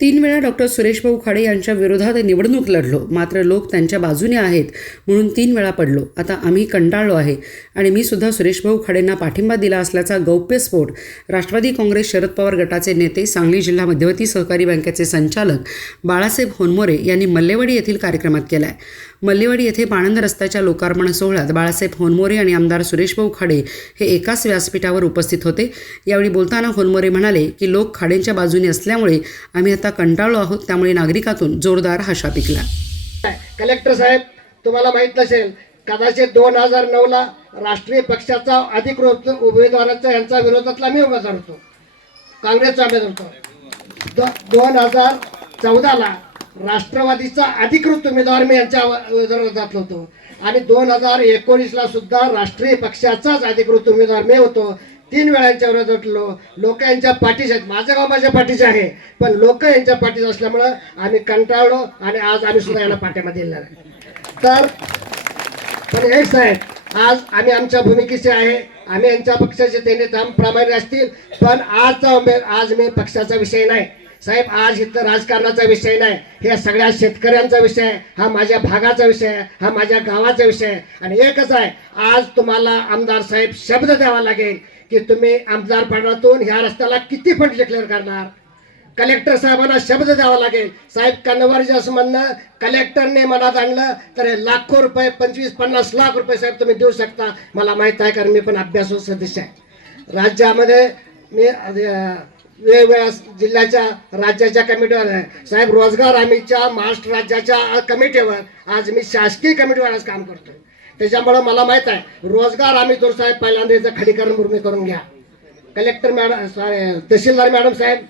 तीन वेळा डॉक्टर सुरेशभाऊ खाडे यांच्या विरोधात निवडणूक लढलो. मात्र लोक त्यांच्या बाजूने आहेत म्हणून तीन वेळा पडलो. आता आम्ही कंटाळलो आहे आणि मी सुद्धा सुरेशभाऊ खाडेंना पाठिंबा दिला असल्याचा गौप्यस्फोट राष्ट्रवादी काँग्रेस शरद पवार गटाचे नेते सांगली जिल्हा मध्यवर्ती सहकारी बँकेचे संचालक बाळासाहेब होनमोरे यांनी मल्लेवाडी येथील कार्यक्रमात केला आहे मल्लेवाडी येथे पाणंद रस्त्याच्या लोकार्पण सोहळ्यात बाळासाहेब होनमोरे आणि आमदार सुरेशभाऊ खाडे हे एकाच व्यासपीठावर उपस्थित होते. यावेळी बोलताना होनमोरे म्हणाले की लोक खाडेंच्या बाजूने असल्यामुळे आम्ही आता कंटाळलो आहोत त्यामुळे नागरिकातून जोरदार हशा पिकला कलेक्टर साहेब तुम्हाला माहीत नसेल कदाचित दोन हजार नऊला राष्ट्रीय पक्षाचा अधिकृत उमेदवाराचा यांचा विरोधातला मी उमेदवार होतो. काँग्रेसचा उमेदवार होतो. दोन हजार चौदाला राष्ट्रवादीचा अधिकृत उमेदवार मी यांच्या विरोधात होतो आणि दोन हजार एकोणीसला सुद्धा राष्ट्रीय पक्षाचाच अधिकृत उमेदवार मी होतो. तीन वेळांच्या विरोधात उठलो लोक यांच्या पाठीचे आहेत. माझं गाव माझ्या पाठीचे आहे. पण लोक यांच्या पाठीचे असल्यामुळं आम्ही कंटाळलो आणि आज आम्ही सुद्धा याला पाठ्यामध्ये दिलेला आहे तर पण एक साहेब आज आम्ही आमच्या भूमिकेचे आहे. आम्ही यांच्या पक्षाचे त्यांनी काम प्रामाणिक असतील. पण आजचा उमेद आज मी पक्षाचा विषय नाही. साहेब आज इथं राजकारणाचा विषय नाही. हे सगळ्या शेतकऱ्यांचा विषय हा माझ्या भागाचा विषय हा माझ्या गावाचा विषय आणि एकच आहे आज तुम्हाला आमदार साहेब शब्द द्यावा लागेल की तुम्ही आमदारपणातून ह्या रस्त्याला किती फंड डिक्लेअर करणार? कलेक्टर साहेबांना शब्द द्यावा लागेल. साहेब कन्वर्ज असं म्हणणं कलेक्टरने मनात आणलं तर हे लाखो रुपये पंचवीस पन्नास लाख रुपये साहेब तुम्ही देऊ शकता. मला माहीत आहे कारण मी पण अभ्यासू सदस्य आहे. राज्यामध्ये मी वेगवेगळ्या जिल्ह्याच्या राज्याच्या कमिटीवर आहे. साहेब रोजगार हमीच्या महाराष्ट्र राज्याच्या कमिटीवर आज मी शासकीय कमिटीवर आज काम करतोय. त्याच्यामुळं मला माहीत आहे रोजगार हमी तो साहेब पहिल्यांदा याचं खडीकरण मुर्मी करून घ्या. कलेक्टर मॅडम सॉरी तहसीलदार मॅडम साहेब